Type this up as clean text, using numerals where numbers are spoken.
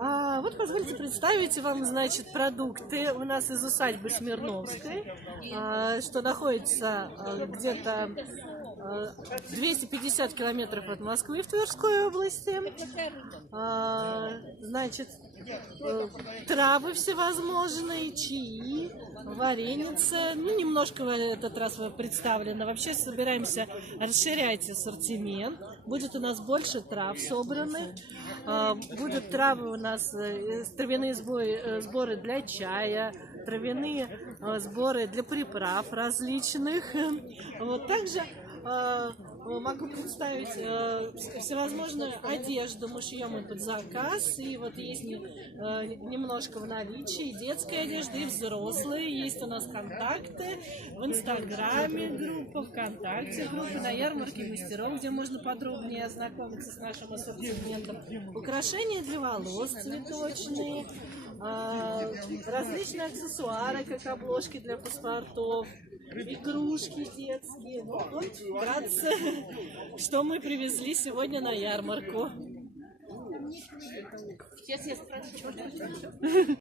Вот позвольте представить вам, значит, продукты у нас из усадьбы Смирновской, что находится где-то 250 километров от Москвы в Тверской области. Значит, травы всевозможные, чаи, вареница. Ну, немножко в этот раз представлено. Вообще собираемся расширять ассортимент. Будет у нас больше трав собранных. Будут травы у нас, травяные сборы для чая, травяные сборы для приправ различных. Вот также могу представить всевозможную одежду, мы шьем и под заказ, и вот есть немножко в наличии детская одежда и взрослые. Есть у нас контакты в Инстаграме, группа ВКонтакте, группа на ярмарке мастеров, где можно подробнее ознакомиться с нашим ассортиментом. Украшения для волос цветочные, различные аксессуары, как обложки для паспортов, игрушки детские. Ну, вот, вкратце, что мы привезли сегодня на ярмарку. Сейчас я